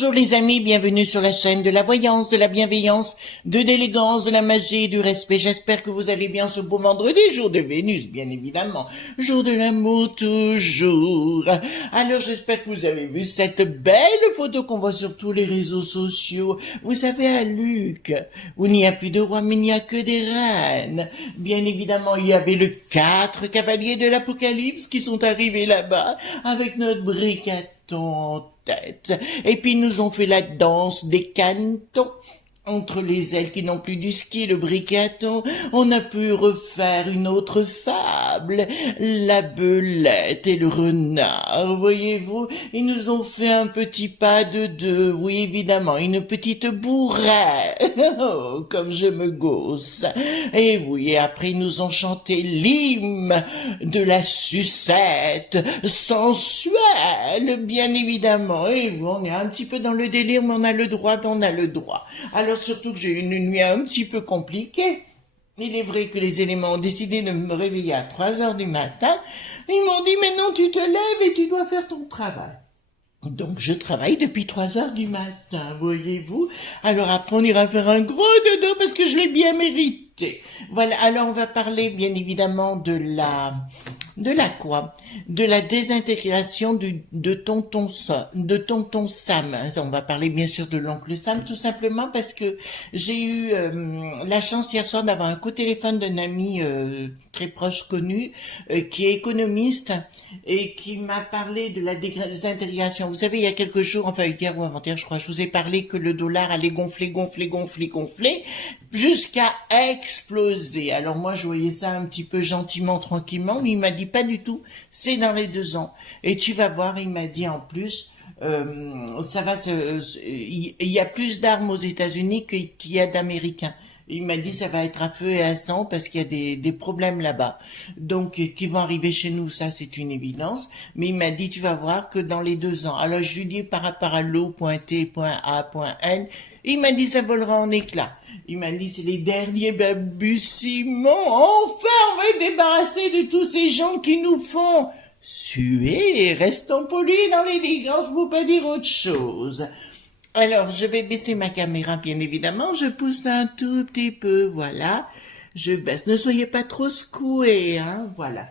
Bonjour les amis, bienvenue sur la chaîne de la voyance, de la bienveillance, de l'élégance, de la magie et du respect. J'espère que vous allez bien ce beau vendredi, jour de Vénus, bien évidemment. Jour de l'amour toujours. Alors j'espère que vous avez vu cette belle photo qu'on voit sur tous les réseaux sociaux. Vous savez, à Luc, où il n'y a plus de rois, mais il n'y a que des reines. Bien évidemment, il y avait les 4 cavaliers de l'Apocalypse qui sont arrivés là-bas avec notre bricaton en tête. Et puis ils nous ont fait la danse des cantons. Entre les ailes qui n'ont plus du ski, le bricaton, on a pu refaire une autre fable, la belette et le renard, voyez-vous, ils nous ont fait un petit pas de deux, oui évidemment, une petite bourrée, oh, comme je me gausse, et oui, et après ils nous ont chanté l'hymne de la sucette sensuelle, bien évidemment, et on est un petit peu dans le délire, mais on a le droit, Alors surtout que j'ai eu une nuit un petit peu compliquée. Il est vrai que les éléments ont décidé de me réveiller à 3 heures du matin. Ils m'ont dit, maintenant tu te lèves et tu dois faire ton travail. Donc je travaille depuis 3 heures du matin, voyez-vous. Alors après on ira faire un gros dodo parce que je l'ai bien mérité. Voilà, alors on va parler bien évidemment de la quoi? De la désintégration de tonton Sam. On va parler bien sûr de l'oncle Sam, tout simplement parce que j'ai eu la chance hier soir d'avoir un coup de téléphone d'un ami très proche connu qui est économiste et qui m'a parlé de la désintégration. Vous savez, il y a quelques jours, enfin hier ou avant-hier, je crois, je vous ai parlé que le dollar allait gonfler jusqu'à exploser. Alors moi, je voyais ça un petit peu gentiment, tranquillement, mais il m'a dit pas du tout, c'est dans les 2 ans. Et tu vas voir, il m'a dit en plus, il y a plus d'armes aux États-Unis qu'il y a d'Américains. Il m'a dit ça va être à feu et à sang parce qu'il y a des problèmes là-bas. Donc, qui vont arriver chez nous, ça c'est une évidence. Mais il m'a dit tu vas voir que dans les 2 ans. Alors je lui dis par rapport à l'eau.t.a.n, il m'a dit ça volera en éclats. Il m'a dit c'est les derniers balbutiements. Enfin, on va être débarrassé de tous ces gens qui nous font suer. Restons polis dans l'élégance pour pas dire autre chose. Alors, je vais baisser ma caméra, bien évidemment. Je pousse un tout petit peu, voilà. Je baisse. Ne soyez pas trop secoués, hein, voilà.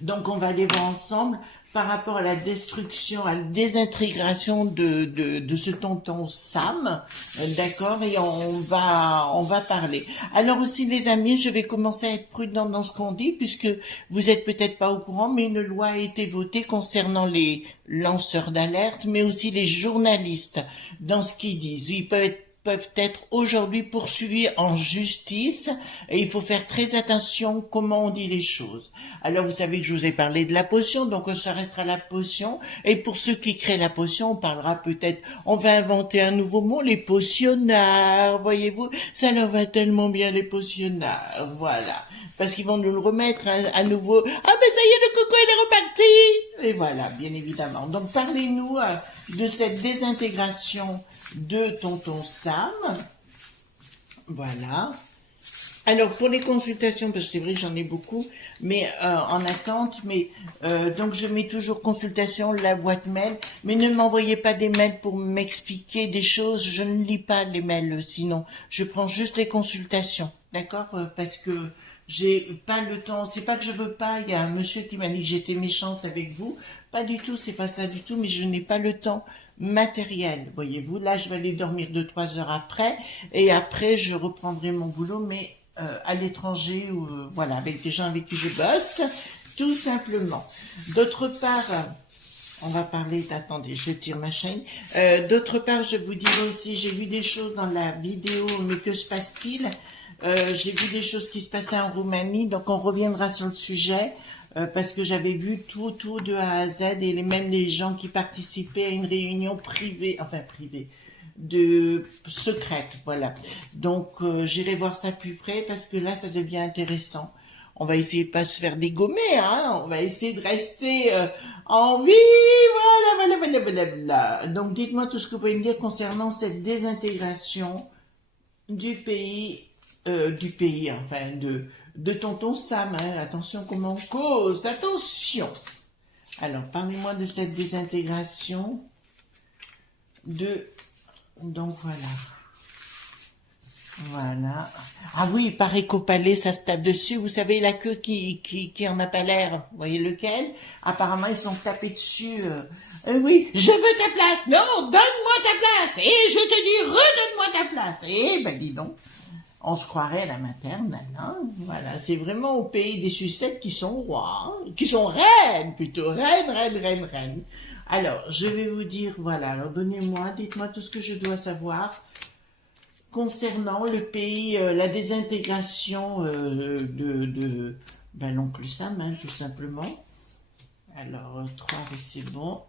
Donc, on va aller voir ensemble par rapport à la destruction, à la désintégration de ce tonton Sam, d'accord, et on va parler. Alors aussi, les amis, je vais commencer à être prudent dans ce qu'on dit, puisque vous êtes peut-être pas au courant, mais une loi a été votée concernant les lanceurs d'alerte, mais aussi les journalistes, dans ce qu'ils disent. Ils peuvent être aujourd'hui poursuivis en justice et il faut faire très attention comment on dit les choses. Alors vous savez que je vous ai parlé de la potion, donc ça restera la potion. Et pour ceux qui créent la potion, on parlera peut-être, on va inventer un nouveau mot, les potionnards, voyez-vous, ça leur va tellement bien les potionnards, voilà. Parce qu'ils vont nous le remettre à nouveau. Ah ben ça y est, le coco il est reparti. Et voilà, bien évidemment. Donc parlez-nous de cette désintégration de tonton Sam. Voilà. Alors pour les consultations, parce que c'est vrai que j'en ai beaucoup, mais en attente, mais donc je mets toujours consultation, la boîte mail, mais ne m'envoyez pas des mails pour m'expliquer des choses, je ne lis pas les mails sinon, je prends juste les consultations, d'accord, parce que j'ai pas le temps, c'est pas que je veux pas, il y a un monsieur qui m'a dit que j'étais méchante avec vous, pas du tout, c'est pas ça du tout, mais je n'ai pas le temps matériel, voyez-vous, là je vais aller dormir 2-3 heures après, et après je reprendrai mon boulot, mais à l'étranger, ou voilà, avec des gens avec qui je bosse, tout simplement. D'autre part, on va parler, attendez, je tire ma chaîne. D'autre part, je vous dirai aussi, j'ai vu des choses dans la vidéo, mais que se passe-t-il? J'ai vu des choses qui se passaient en Roumanie, donc on reviendra sur le sujet, parce que j'avais vu tout de A à Z, et même les gens qui participaient à une réunion privée, de secrète, voilà. Donc j'irai voir ça plus près parce que là ça devient intéressant. On va essayer de pas se faire dégommer, hein. On va essayer de rester en vie, voilà. Donc dites-moi tout ce que vous pouvez me dire concernant cette désintégration du pays, enfin de tonton Sam. Hein. Attention comment on cause, attention. Alors parlez-moi de cette désintégration de... Donc voilà. Voilà. Ah oui, il paraît qu'au palais, ça se tape dessus. Vous savez, la queue qui en a pas l'air. Vous voyez lequel? Apparemment, ils sont tapés dessus. Oui, je veux ta place. Non, donne-moi ta place. Et je te dis, redonne-moi ta place. Eh ben, dis donc. On se croirait à la maternelle, hein. Voilà, c'est vraiment au pays des sucettes qui sont rois, hein, qui sont reines, plutôt, reines. Alors, je vais vous dire, voilà, alors dites-moi tout ce que je dois savoir concernant le pays, la désintégration ben, l'oncle Sam, hein, tout simplement. Alors, 3, c'est bon.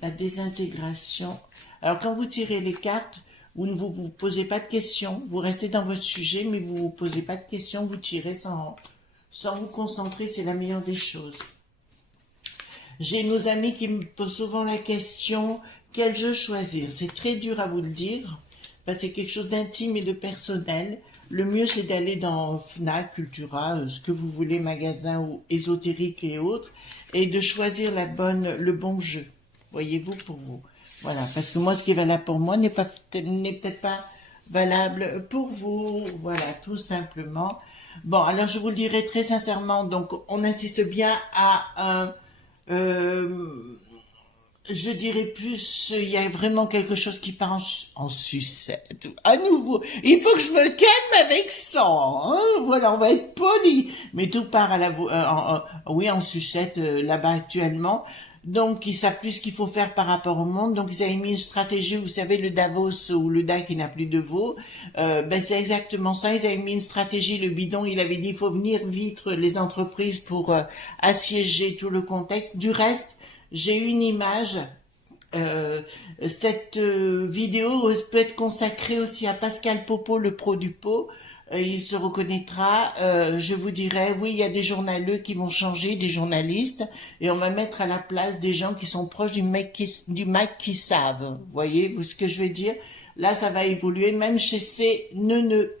La désintégration. Alors, quand vous tirez les cartes, vous ne vous posez pas de questions. Vous restez dans votre sujet, mais vous ne vous posez pas de questions. Vous tirez sans vous concentrer. C'est la meilleure des choses. J'ai nos amis qui me posent souvent la question, quel jeu choisir? C'est très dur à vous le dire. C'est quelque chose d'intime et de personnel. Le mieux, c'est d'aller dans Fnac, Cultura, ce que vous voulez, magasin ou ésotérique et autres, et de choisir le bon jeu. Voyez-vous, pour vous. Voilà, parce que moi, ce qui est valable pour moi n'est peut-être pas valable pour vous. Voilà, tout simplement. Bon, alors je vous le dirai très sincèrement. Donc, on insiste bien à je dirais plus, il y a vraiment quelque chose qui part en sucette. À nouveau, il faut que je me calme avec ça. Hein, voilà, on va être poli. Mais tout part oui, en sucette là-bas actuellement. Donc, ils savent plus ce qu'il faut faire par rapport au monde. Donc, ils avaient mis une stratégie, vous savez, le Davos ou le DA qui n'a plus de veau. Ben, c'est exactement ça. Ils avaient mis une stratégie, le bidon, il avait dit, il faut venir vite les entreprises pour assiéger tout le contexte. Du reste, j'ai une image. Cette vidéo peut être consacrée aussi à Pascal Popo, le pro du pot. Il se reconnaîtra. Je vous dirai, oui, il y a des journaleux qui vont changer, des journalistes, et on va mettre à la place des gens qui sont proches du mec qui savent. Voyez, vous ce que je veux dire? Là, ça va évoluer, même chez ces neuneux.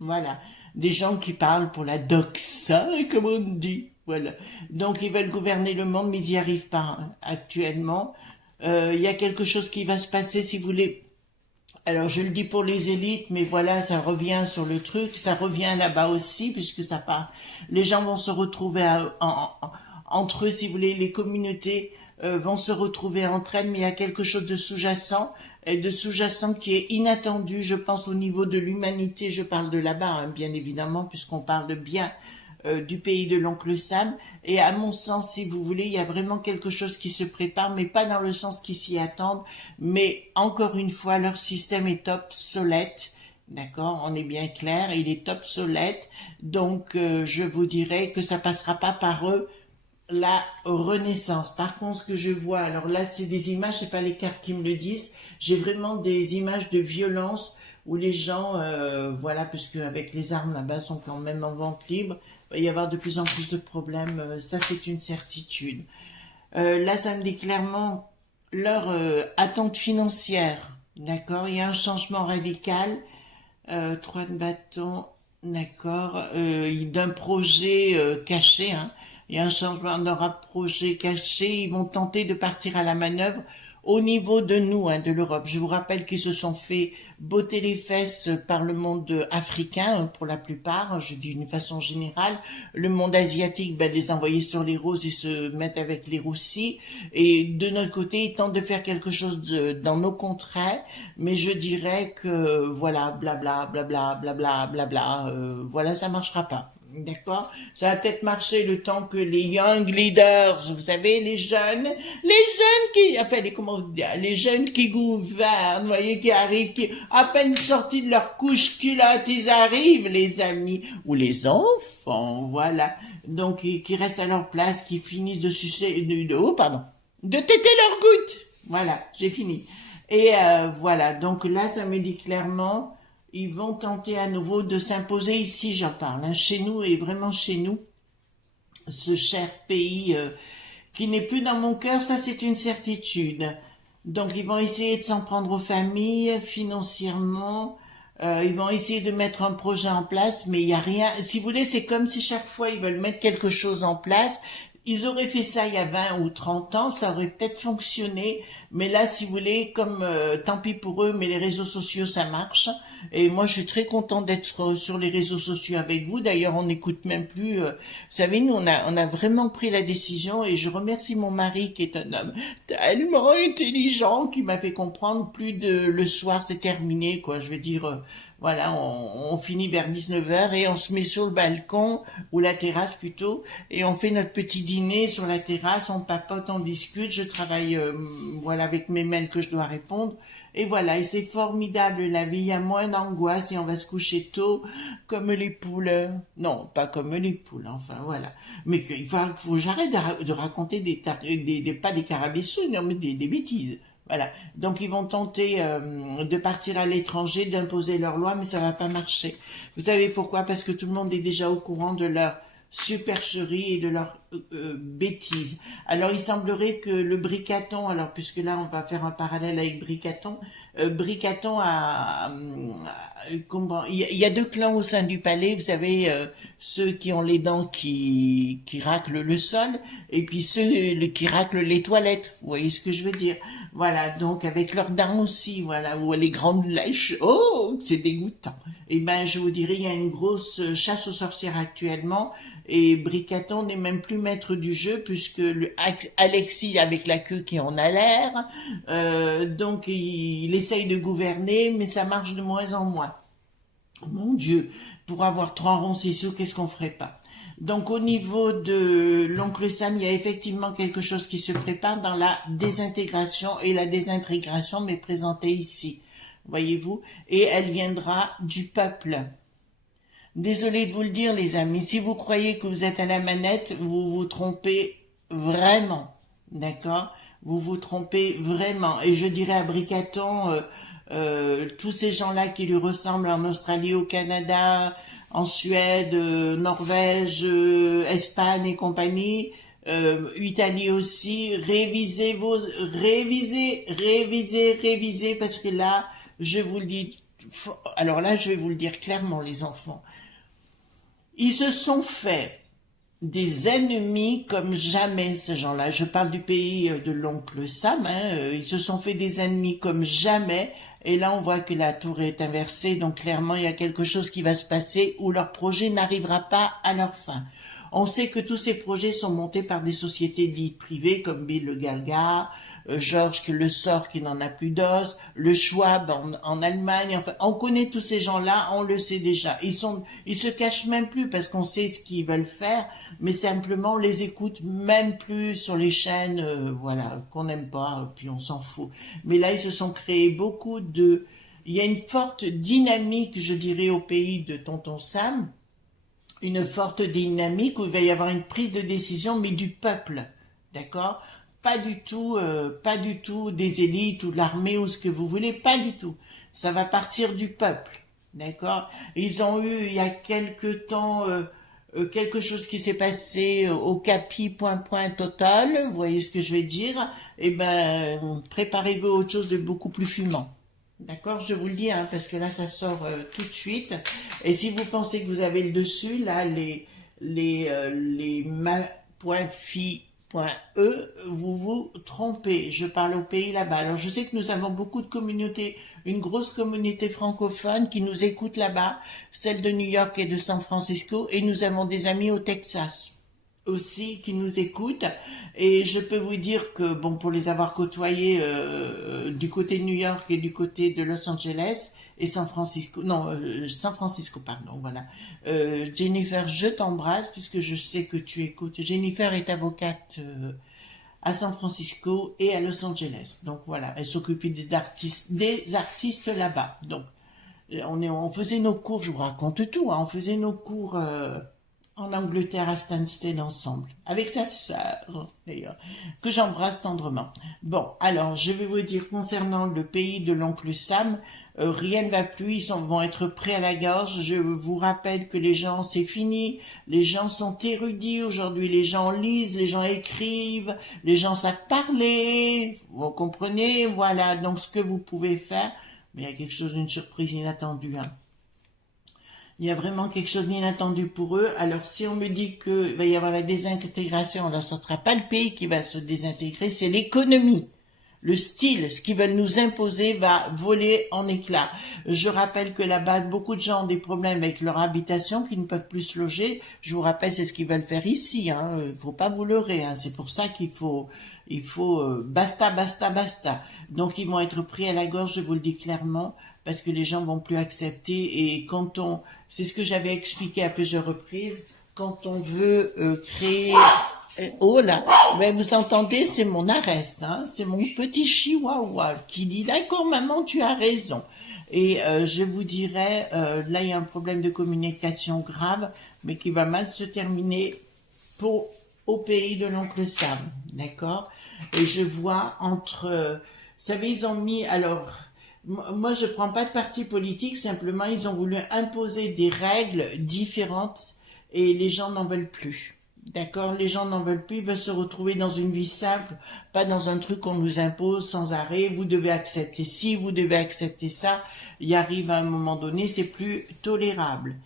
Voilà, des gens qui parlent pour la doxa, comme on dit. Voilà. Donc, ils veulent gouverner le monde, mais ils n'y arrivent pas hein, actuellement. Il y a quelque chose qui va se passer, si vous voulez. Alors, je le dis pour les élites, mais voilà, ça revient sur le truc. Ça revient là-bas aussi, puisque ça part. Les gens vont se retrouver entre eux, si vous voulez. Les communautés vont se retrouver entre elles, mais il y a quelque chose de sous-jacent. Qui est inattendu, je pense, au niveau de l'humanité. Je parle de là-bas, hein, bien évidemment, puisqu'on parle de bien du pays de l'oncle Sam. Et à mon sens, si vous voulez, il y a vraiment quelque chose qui se prépare, mais pas dans le sens qu'ils s'y attendent. Mais encore une fois, leur système est obsolète. D'accord, on est bien clair, il est obsolète. Donc, je vous dirais que ça passera pas par eux la renaissance. Par contre, ce que je vois, alors là, c'est des images, c'est pas les cartes qui me le disent. J'ai vraiment des images de violence où les gens, voilà, puisque avec les armes là-bas sont quand même en vente libre, il va y avoir de plus en plus de problèmes. Ça, c'est une certitude. Là, ça me dit clairement leur attente financière. D'accord, il y a un changement radical. 3 de bâton, d'accord, d'un projet caché, hein. Il y a un changement de leur projet caché. Ils vont tenter de partir à la manœuvre au niveau de nous, hein, de l'Europe. Je vous rappelle qu'ils se sont fait botter les fesses par le monde africain, hein, pour la plupart, je dis d'une façon générale. Le monde asiatique, ben, les envoyer sur les roses, ils se mettent avec les roussis. Et de notre côté, ils tentent de faire quelque chose dans nos contrées, mais je dirais que, voilà, blabla, blabla, blabla, blabla, voilà, ça marchera pas. D'accord? Ça va peut-être marcher le temps que les young leaders, vous savez, les jeunes qui, enfin, comment dire, les jeunes qui gouvernent, vous voyez, qui arrivent, qui, à peine sortis de leur couche culotte, ils arrivent, les amis, ou les enfants, voilà. Donc, qui restent à leur place, qui finissent de sucer, de téter leur goutte. Voilà, j'ai fini. Et, voilà. Donc là, ça me dit clairement, ils vont tenter à nouveau de s'imposer ici, j'en parle, hein, chez nous et vraiment chez nous, ce cher pays qui n'est plus dans mon cœur, ça c'est une certitude. Donc ils vont essayer de s'en prendre aux familles financièrement, ils vont essayer de mettre un projet en place, mais il n'y a rien. Si vous voulez, c'est comme si chaque fois ils veulent mettre quelque chose en place, ils auraient fait ça il y a 20 ou 30 ans, ça aurait peut-être fonctionné, mais là, si vous voulez, comme tant pis pour eux, mais les réseaux sociaux, ça marche. Et moi, je suis très contente d'être sur les réseaux sociaux avec vous. D'ailleurs, on n'écoute même plus. Vous savez, nous, on a vraiment pris la décision, et je remercie mon mari, qui est un homme tellement intelligent, qui m'a fait comprendre plus de le soir, c'est terminé, quoi. Je veux dire, voilà, on finit vers 19 heures et on se met sur le balcon, ou la terrasse plutôt, et on fait notre petit dîner sur la terrasse, on papote, on discute, je travaille voilà avec mes mails que je dois répondre, et voilà, et c'est formidable la vie, il y a moins d'angoisse et on va se coucher tôt comme les poules. Non, pas comme les poules, enfin voilà. Mais faut que j'arrête de raconter pas des carabistouilles, non mais des bêtises. Voilà. Donc ils vont tenter de partir à l'étranger, d'imposer leurs lois, mais ça va pas marcher. Vous savez pourquoi? Parce que tout le monde est déjà au courant de leur supercherie et de leurs bêtises. Alors il semblerait que le Bricaton, alors puisque là on va faire un parallèle avec Bricaton, Bricaton comment, il y a deux clans au sein du palais, vous savez, ceux qui ont les dents qui raclent le sol, et puis ceux qui raclent les toilettes, vous voyez ce que je veux dire? Voilà, donc avec leurs dents aussi, voilà, ou les grandes lèches, oh, c'est dégoûtant. Eh ben, je vous dirais, il y a une grosse chasse aux sorcières actuellement, et Bricaton n'est même plus maître du jeu, puisque Alexis, avec la queue qui en a l'air, donc il essaye de gouverner, mais ça marche de moins en moins. Mon Dieu, pour avoir 3 ronds 6 sous, qu'est-ce qu'on ferait pas? Donc au niveau de l'oncle Sam, il y a effectivement quelque chose qui se prépare dans la désintégration, et la désintégration m'est présentée ici, voyez-vous, et elle viendra du peuple. Désolé de vous le dire, les amis, si vous croyez que vous êtes à la manette, vous vous trompez vraiment, d'accord? Vous vous trompez vraiment. Et je dirais à Bricaton, tous ces gens-là qui lui ressemblent en Australie, au Canada, en Suède, Norvège, Espagne et compagnie, Italie aussi, révisez, parce que là, je vous le dis, alors là, je vais vous le dire clairement, les enfants. Ils se sont fait des ennemis comme jamais, ces gens-là. Je parle du pays de l'oncle Sam, hein. Ils se sont fait des ennemis comme jamais. Et là, on voit que la tour est inversée. Donc, clairement, il y a quelque chose qui va se passer où leur projet n'arrivera pas à leur fin. On sait que tous ces projets sont montés par des sociétés dites privées comme Bill le Galga, Georges Le Sort qui n'en a plus d'os, le Schwab en Allemagne. Enfin, on connaît tous ces gens-là, on le sait déjà. Ils se cachent même plus parce qu'on sait ce qu'ils veulent faire, mais simplement on les écoute même plus sur les chaînes, voilà, qu'on n'aime pas, puis on s'en fout. Mais là, ils se sont créés il y a une forte dynamique, je dirais, au pays de Tonton Sam, une forte dynamique où il va y avoir une prise de décision, mais du peuple, d'accord? Pas du tout des élites ou de l'armée ou ce que vous voulez, pas du tout. Ça va partir du peuple, d'accord? Ils ont eu il y a quelque temps quelque chose qui s'est passé au Capi Total, vous voyez ce que je vais dire? Eh ben, préparez-vous à autre chose de beaucoup plus fumant. D'accord, je vous le dis, hein, parce que là, ça sort tout de suite. Et si vous pensez que vous avez le dessus, là, les ma.fi.e, vous vous trompez. Je parle au pays là-bas. Alors, je sais que nous avons beaucoup de communautés, une grosse communauté francophone qui nous écoute là-bas, celle de New York et de San Francisco, et nous avons des amis au Texas aussi qui nous écoutent, et je peux vous dire que bon, pour les avoir côtoyés du côté de New York et du côté de Los Angeles et San Francisco, non, San Francisco, pardon, voilà. Jennifer, je t'embrasse puisque je sais que tu écoutes. Jennifer est avocate à San Francisco et à Los Angeles, donc voilà, elle s'occupe des artistes là-bas. Donc on faisait nos cours, je vous raconte tout, hein, on faisait nos cours en Angleterre à Stansted ensemble, avec sa sœur d'ailleurs, que j'embrasse tendrement. Bon, alors je vais vous dire concernant le pays de l'oncle Sam, rien ne va plus, vont être prêts à la gorge. Je vous rappelle que les gens, c'est fini, les gens sont érudits aujourd'hui, les gens lisent, les gens écrivent, les gens savent parler, vous comprenez, voilà, donc ce que vous pouvez faire, mais il y a quelque chose d'une surprise inattendue, hein. Il y a vraiment quelque chose d'inattendu pour eux. Alors, si on me dit qu'il va y avoir la désintégration, alors ce ne sera pas le pays qui va se désintégrer, c'est l'économie. Le style, ce qu'ils veulent nous imposer va voler en éclats. Je rappelle que là-bas, beaucoup de gens ont des problèmes avec leur habitation, qui ne peuvent plus se loger. Je vous rappelle, c'est ce qu'ils veulent faire ici. Hein. Faut pas vous leurrer. Hein. C'est pour ça qu'il faut basta, basta, basta. Donc ils vont être pris à la gorge, je vous le dis clairement, parce que les gens vont plus accepter. Et c'est ce que j'avais expliqué à plusieurs reprises, quand on veut créer. Oh là, mais vous entendez, c'est mon Arès, hein, c'est mon petit chihuahua qui dit d'accord maman, tu as raison. Et je vous dirais, là il y a un problème de communication grave, mais qui va mal se terminer au pays de l'oncle Sam, d'accord? Et je vois vous savez, ils ont mis, alors, moi je prends pas de parti politique, simplement ils ont voulu imposer des règles différentes et les gens n'en veulent plus. D'accord, les gens n'en veulent plus, ils veulent se retrouver dans une vie simple, pas dans un truc qu'on nous impose sans arrêt, vous devez accepter ci, vous devez accepter ça, il arrive à un moment donné, c'est plus tolérable.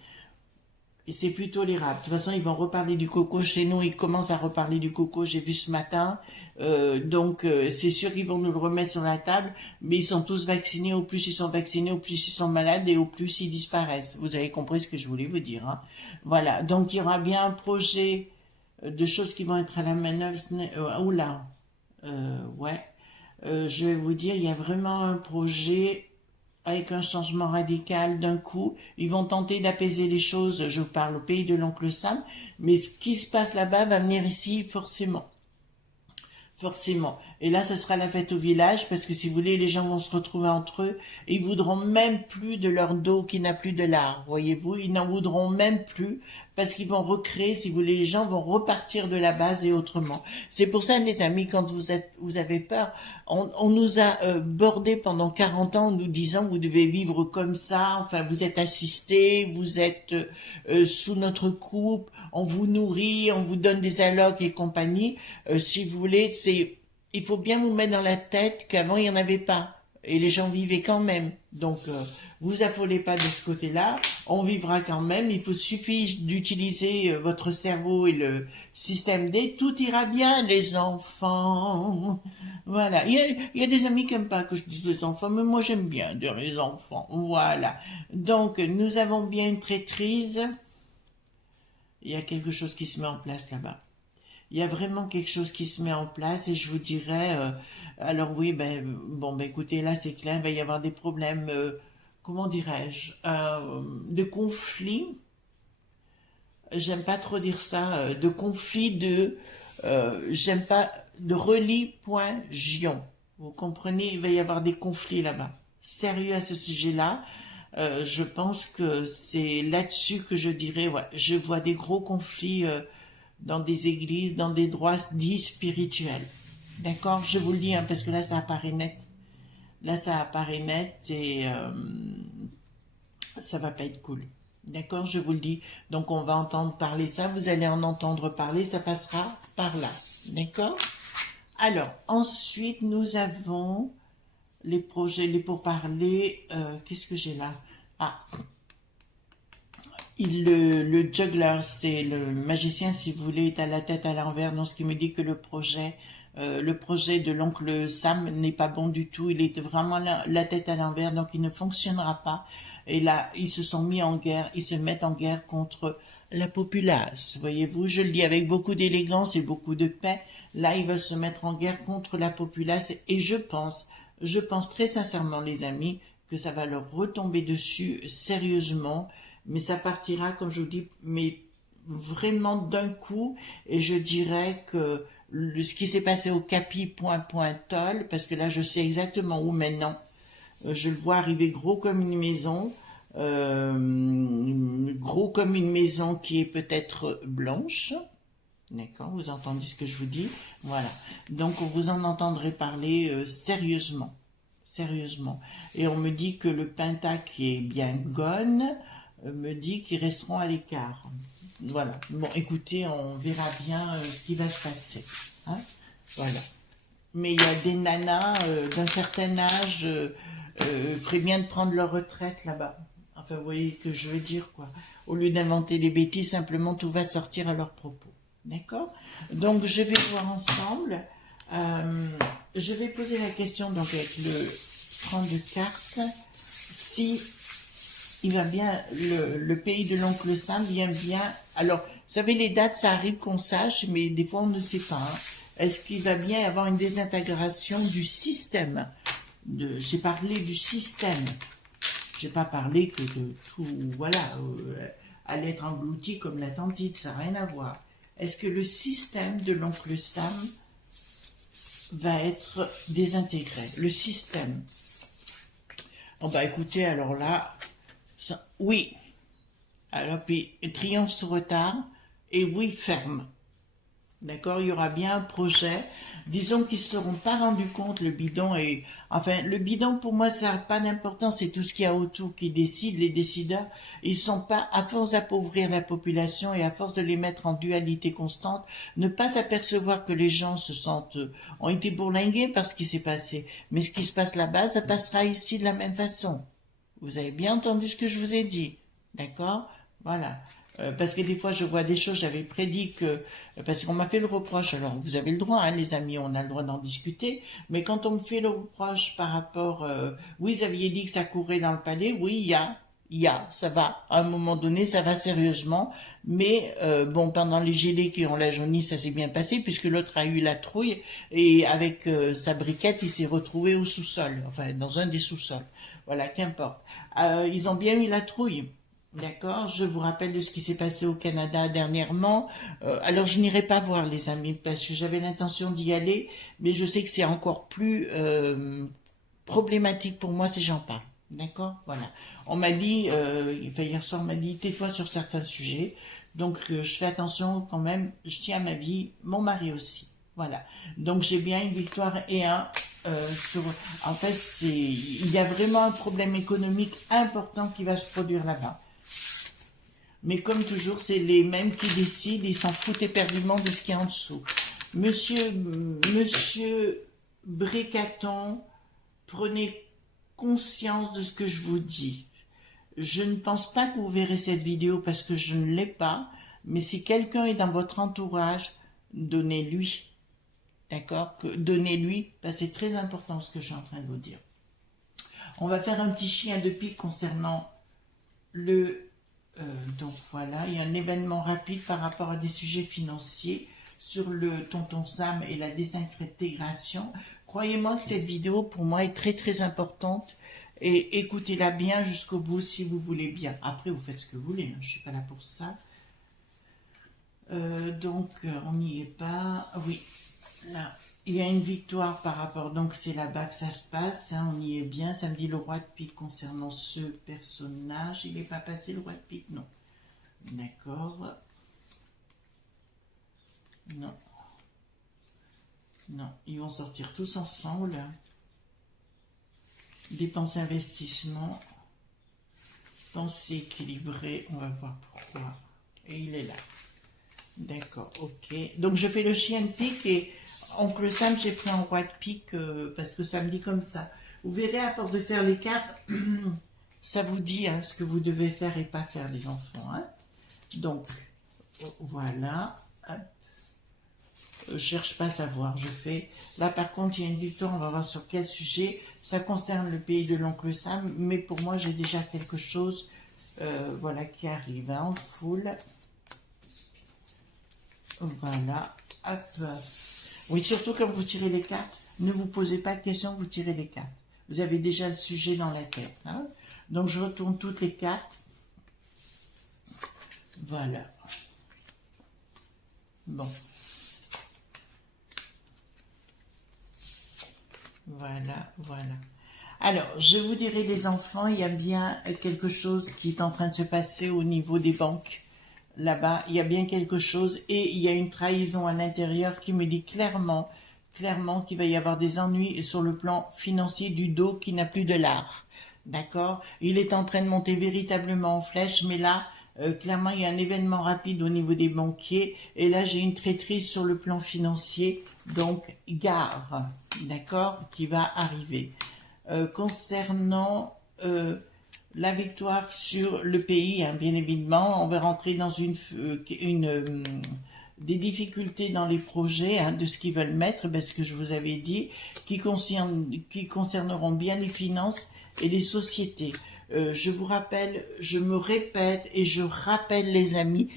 Et c'est plus tolérable. De toute façon, ils vont reparler du coco chez nous, ils commencent à reparler du coco, j'ai vu ce matin, donc c'est sûr qu'ils vont nous le remettre sur la table, mais ils sont tous vaccinés, au plus ils sont vaccinés, au plus ils sont malades et au plus ils disparaissent. Vous avez compris ce que je voulais vous dire, hein. Voilà, donc il y aura bien un projet de choses qui vont être à la manœuvre. Oula, ouais. Je vais vous dire, il y a vraiment un projet avec un changement radical d'un coup. Ils vont tenter d'apaiser les choses. Je vous parle au pays de l'oncle Sam, mais ce qui se passe là-bas va venir ici forcément. Forcément. Et là, ce sera la fête au village, parce que si vous voulez, les gens vont se retrouver entre eux, et ils voudront même plus de leur dos qui n'a plus de lard, voyez-vous, ils n'en voudront même plus, parce qu'ils vont recréer, si vous voulez, les gens vont repartir de la base et autrement. C'est pour ça, les amis, quand vous avez peur, on nous a bordé pendant 40 ans en nous disant, vous devez vivre comme ça, enfin, vous êtes assistés, vous êtes sous notre coupe, on vous nourrit, on vous donne des allocs et compagnie. Si vous voulez, il faut bien vous mettre dans la tête qu'avant il n'y en avait pas. Et les gens vivaient quand même. Donc, vous affolez pas de ce côté-là. On vivra quand même. Il suffit d'utiliser votre cerveau et le système D. Tout ira bien, les enfants. Voilà. Il y a des amis qui n'aiment pas que je dise les enfants, mais moi j'aime bien dire les enfants. Voilà. Donc, nous avons bien une traîtrise. Il y a quelque chose qui se met en place là-bas. Il y a vraiment quelque chose qui se met en place et je vous dirais, alors oui, écoutez, là c'est clair, il va y avoir des problèmes, comment dirais-je, de conflits. J'aime pas trop dire ça, de conflits j'aime pas, de religion. Vous comprenez, il va y avoir des conflits là-bas. Sérieux à ce sujet-là. Je pense que c'est là-dessus que je dirais, ouais, je vois des gros conflits dans des églises, dans des droits dits spirituels. D'accord? Je vous le dis, hein, parce que là, ça apparaît net. Là, ça apparaît net et ça va pas être cool. D'accord? Je vous le dis. Donc, on va entendre parler de ça. Vous allez en entendre parler. Ça passera par là. D'accord? Alors, ensuite, nous avons les projets, les pourparlers. Qu'est-ce que j'ai là? Ah, le juggler, c'est le magicien, si vous voulez, est à la tête à l'envers, donc ce qui me dit que le projet de l'oncle Sam n'est pas bon du tout, il est vraiment la tête à l'envers, donc il ne fonctionnera pas. Et là, ils se sont mis en guerre, ils se mettent en guerre contre la populace, voyez-vous, je le dis avec beaucoup d'élégance et beaucoup de paix, là, ils veulent se mettre en guerre contre la populace, et je pense très sincèrement, les amis, que ça va leur retomber dessus sérieusement, mais ça partira, comme je vous dis, mais vraiment d'un coup, et je dirais que ce qui s'est passé au Capi, Toll, parce que là je sais exactement où maintenant, je le vois arriver gros comme une maison, gros comme une maison qui est peut-être blanche, d'accord, vous entendez ce que je vous dis, voilà, donc vous en entendrez parler sérieusement, et on me dit que le Penta qui est bien gone, me dit qu'ils resteront à l'écart. Voilà. Bon, écoutez, on verra bien ce qui va se passer. Hein, voilà. Mais il y a des nanas d'un certain âge ferait bien de prendre leur retraite là-bas. Enfin, vous voyez que je veux dire, quoi. Au lieu d'inventer des bêtises, simplement tout va sortir à leur propos. D'accord? Donc, je vais voir ensemble. Je vais poser la question, donc, avec le 32 cartes, si il va bien, le pays de l'oncle Sam vient bien. Alors, vous savez, les dates, ça arrive qu'on sache, mais des fois, on ne sait pas. Hein. Est-ce qu'il va bien y avoir une désintégration du système? J'ai parlé du système. J'ai pas parlé que de tout, voilà, allait être englouti comme la tantite, ça n'a rien à voir. Est-ce que le système de l'oncle Sam va être désintégré? Le système. Bon, bah écoutez, alors là, oui. Alors, puis, triomphe sous retard, et oui, ferme. D'accord, il y aura bien un projet. Disons qu'ils ne se seront pas rendus compte, le bidon et enfin le bidon pour moi ça n'a pas d'importance, c'est tout ce qu'il y a autour qui décide. Les décideurs, ils sont pas, à force d'appauvrir la population et à force de les mettre en dualité constante, ne pas s'apercevoir que les gens se sentent ont été bourlingués par ce qui s'est passé. Mais ce qui se passe là-bas, ça passera ici de la même façon. Vous avez bien entendu ce que je vous ai dit, d'accord? Voilà. Parce que des fois, je vois des choses, j'avais prédit que... Parce qu'on m'a fait le reproche, alors vous avez le droit, hein, les amis, on a le droit d'en discuter, mais quand on me fait le reproche par rapport... oui, vous aviez dit que ça courait dans le palais, oui, ça va. À un moment donné, ça va sérieusement, mais bon, pendant les gelées qui ont la jaunie, ça s'est bien passé, puisque l'autre a eu la trouille, et avec sa briquette, il s'est retrouvé au sous-sol, enfin, dans un des sous-sols. Voilà, qu'importe. Ils ont bien eu la trouille. D'accord, je vous rappelle de ce qui s'est passé au Canada dernièrement. Alors je n'irai pas voir les amis parce que j'avais l'intention d'y aller, mais je sais que c'est encore plus problématique pour moi si j'en parle. D'accord, voilà. On m'a dit, enfin, hier soir on m'a dit tais-toi sur certains sujets, donc je fais attention quand même. Je tiens à ma vie, mon mari aussi. Voilà. Donc j'ai bien une victoire et un. En fait, il y a vraiment un problème économique important qui va se produire là-bas. Mais comme toujours, c'est les mêmes qui décident, ils s'en foutent éperdument de ce qu'il y a en dessous. Monsieur Brécaton, prenez conscience de ce que je vous dis. Je ne pense pas que vous verrez cette vidéo parce que je ne l'ai pas, mais si quelqu'un est dans votre entourage, donnez-lui. D'accord? Donnez-lui, parce que c'est très important ce que je suis en train de vous dire. On va faire un petit chien de pique concernant le... donc voilà, il y a un événement rapide par rapport à des sujets financiers sur le tonton Sam et la désintégration. Croyez-moi que cette vidéo pour moi est très très importante et écoutez-la bien jusqu'au bout si vous voulez bien. Après vous faites ce que vous voulez, hein, je ne suis pas là pour ça. Donc on n'y est pas. Oui, là. Il y a une victoire par rapport, donc c'est là-bas que ça se passe, hein, on y est bien. Ça me dit le roi de pique concernant ce personnage. Il n'est pas passé le roi de pique, non. D'accord. Non. Non, ils vont sortir tous ensemble. Dépenses, investissements. Pensée équilibrée, on va voir pourquoi. Et il est là. D'accord, ok. Donc je fais le chien de pique et oncle Sam, j'ai pris un roi de pique parce que ça me dit comme ça. Vous verrez, à force de faire les cartes, ça vous dit hein, ce que vous devez faire et pas faire, les enfants. Hein. Donc, voilà. Hop. Je cherche pas à savoir, je fais. Là, par contre, il y a une victoire, on va voir sur quel sujet. Ça concerne le pays de l'oncle Sam, mais pour moi, j'ai déjà quelque chose voilà, qui arrive hein, en foule. Voilà, hop. Oui, surtout quand vous tirez les cartes, ne vous posez pas de questions, vous tirez les cartes. Vous avez déjà le sujet dans la tête. Hein? Donc, je retourne toutes les cartes. Voilà. Bon. Voilà, voilà. Alors, je vous dirai les enfants, il y a bien quelque chose qui est en train de se passer au niveau des banques. Là-bas, il y a bien quelque chose et il y a une trahison à l'intérieur qui me dit clairement qu'il va y avoir des ennuis sur le plan financier du dos qui n'a plus de lard. D'accord? Il est en train de monter véritablement en flèche, mais là, clairement, il y a un événement rapide au niveau des banquiers et là, j'ai une traîtrise sur le plan financier, donc gare, d'accord, qui va arriver. Concernant la victoire sur le pays, hein, bien évidemment. On va rentrer dans des difficultés dans les projets, hein, de ce qu'ils veulent mettre, ce que je vous avais dit, qui concerneront bien les finances et les sociétés. Je vous rappelle, je me répète et je rappelle les amis,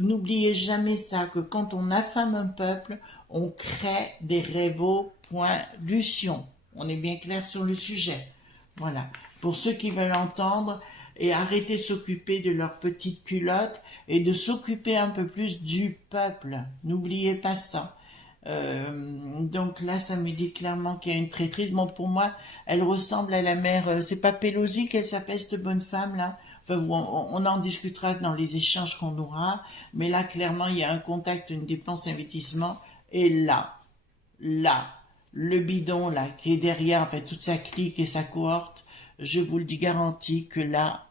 n'oubliez jamais ça, que quand on affame un peuple, on crée des révolutions. On est bien clair sur le sujet. Voilà. Pour ceux qui veulent entendre, et arrêter de s'occuper de leurs petites culottes et de s'occuper un peu plus du peuple. N'oubliez pas ça. Donc là, ça me dit clairement qu'il y a une traîtrise. Bon, pour moi, elle ressemble à la mère. C'est pas Pelosi qu'elle s'appelle, cette bonne femme là. Enfin, on en discutera dans les échanges qu'on aura. Mais là, clairement, il y a un contact, une dépense, investissement. Et là, le bidon là qui est derrière, en fait, toute sa clique et sa cohorte, je vous le dis garanti que là,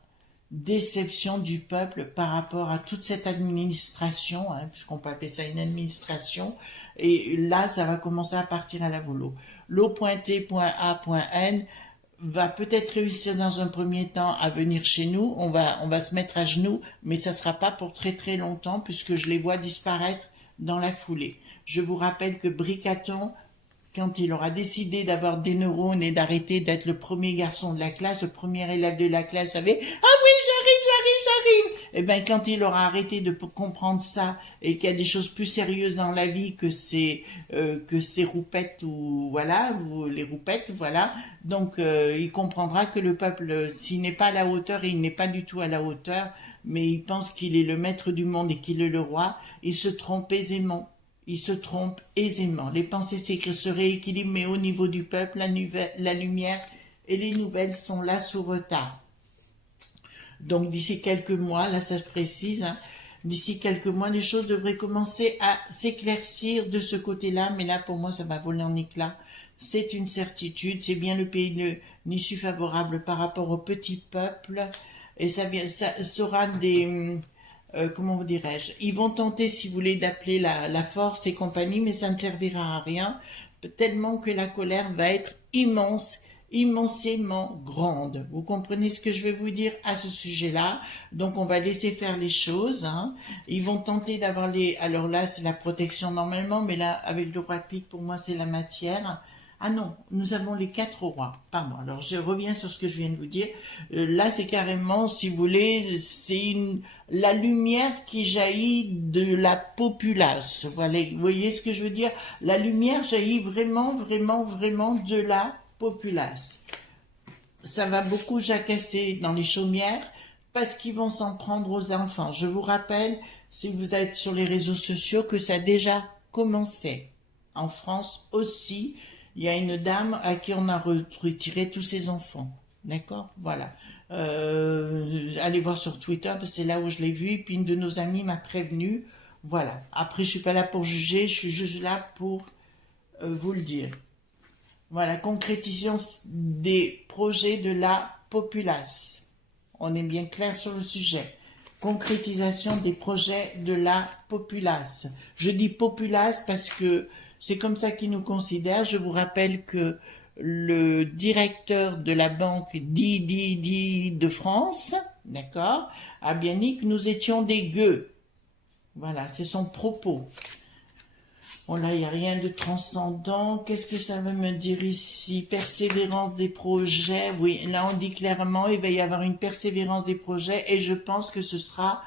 déception du peuple par rapport à toute cette administration, hein, puisqu'on peut appeler ça une administration, et là, ça va commencer à partir à la volo. L'O.T.A.N va peut-être réussir dans un premier temps à venir chez nous, on va se mettre à genoux, mais ça sera pas pour très très longtemps, puisque je les vois disparaître dans la foulée. Je vous rappelle que Bricaton, quand il aura décidé d'avoir des neurones et d'arrêter d'être le premier garçon de la classe, le premier élève de la classe, savait, ah oui, j'arrive. Et bien, quand il aura arrêté de comprendre ça et qu'il y a des choses plus sérieuses dans la vie que ces roupettes ou voilà, ou les roupettes, voilà. Donc, il comprendra que le peuple, s'il n'est pas à la hauteur, et il n'est pas du tout à la hauteur, mais il pense qu'il est le maître du monde et qu'il est le roi, il se trompe aisément. Il se trompe aisément. Les pensées se rééquilibrent, mais au niveau du peuple, la lumière et les nouvelles sont là sous retard. Donc d'ici quelques mois, là ça se précise, hein, d'ici quelques mois, les choses devraient commencer à s'éclaircir de ce côté-là, mais là pour moi ça va voler en éclats. C'est une certitude, c'est bien le pays d'une issue favorable par rapport au petit peuple, et ça sera des... comment vous dirais-je, ils vont tenter, si vous voulez, d'appeler la force et compagnie, mais ça ne servira à rien, tellement que la colère va être immense, immensément grande. Vous comprenez ce que je vais vous dire à ce sujet-là? Donc, on va laisser faire les choses, hein. Ils vont tenter d'avoir alors là, c'est la protection normalement, mais là, avec le roi de pique, pour moi, c'est la matière. Ah non, nous avons les 4 rois. Pardon, alors je reviens sur ce que je viens de vous dire. Là, c'est carrément, si vous voulez, la lumière qui jaillit de la populace. Voilà, vous voyez ce que je veux dire? La lumière jaillit vraiment, vraiment, vraiment de la populace. Ça va beaucoup jacasser dans les chaumières parce qu'ils vont s'en prendre aux enfants. Je vous rappelle, si vous êtes sur les réseaux sociaux, que ça a déjà commencé. En France aussi, il y a une dame à qui on a retiré tous ses enfants. D'accord? Voilà. Allez voir sur Twitter, parce que c'est là où je l'ai vu. Et puis une de nos amies m'a prévenu. Voilà. Après, je suis pas là pour juger, je suis juste là pour vous le dire. Voilà, concrétisation des projets de la populace. On est bien clair sur le sujet. Concrétisation des projets de la populace. Je dis populace parce que c'est comme ça qu'ils nous considèrent. Je vous rappelle que le directeur de la banque de France, d'accord, a bien dit que nous étions des gueux. Voilà, c'est son propos. Bon là, il n'y a rien de transcendant. Qu'est-ce que ça veut me dire ici? Persévérance des projets. Oui, là on dit clairement, il va y avoir une persévérance des projets et je pense que ce sera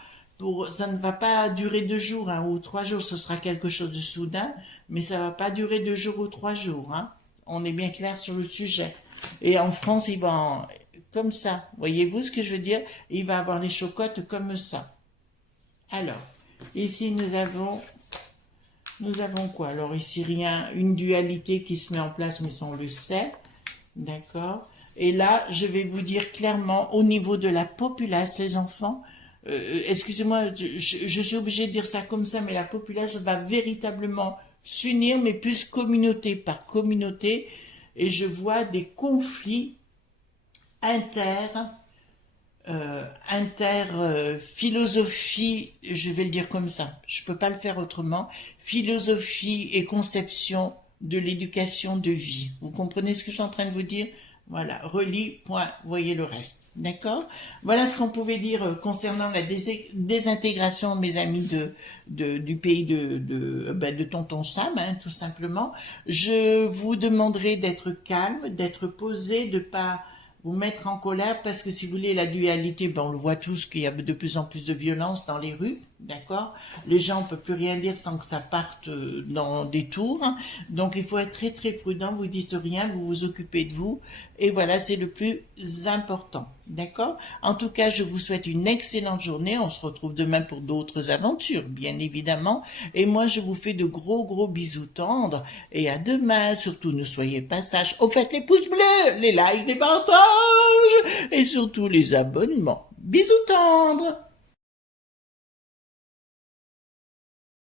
ça ne va pas durer 2 jours, hein, ou 3 jours, ce sera quelque chose de soudain, mais ça va pas durer 2 jours ou 3 jours, hein. On est bien clair sur le sujet. Et en France, il va comme ça. Voyez-vous ce que je veux dire? Il va avoir les chocottes comme ça. Alors, ici nous avons quoi? Alors ici rien, une dualité qui se met en place, mais ça on le sait, d'accord? Et là, je vais vous dire clairement, au niveau de la populace, les enfants, excusez-moi, je suis obligée de dire ça comme ça, mais la populace va véritablement s'unir, mais plus communauté par communauté, et je vois des conflits philosophie, je vais le dire comme ça, je peux pas le faire autrement, philosophie et conception de l'éducation de vie. Vous comprenez ce que je suis en train de vous dire? Voilà, relis, point, voyez le reste. D'accord? Voilà ce qu'on pouvait dire concernant la désintégration, mes amis, du pays de tonton Sam, hein, tout simplement. Je vous demanderai d'être calme, d'être posé, de pas vous mettre en colère, parce que si vous voulez, la dualité, ben, on le voit tous qu'il y a de plus en plus de violence dans les rues, d'accord? Les gens ne peuvent plus rien dire sans que ça parte dans des tours, hein. Donc il faut être très très prudent, vous dites rien, vous vous occupez de vous, et voilà, c'est le plus important, d'accord? En tout cas, je vous souhaite une excellente journée, on se retrouve demain pour d'autres aventures, bien évidemment, et moi je vous fais de gros gros bisous tendres, et à demain, surtout ne soyez pas sages, au fait les pouces bleus, les likes, les partages, et surtout les abonnements. Bisous tendres!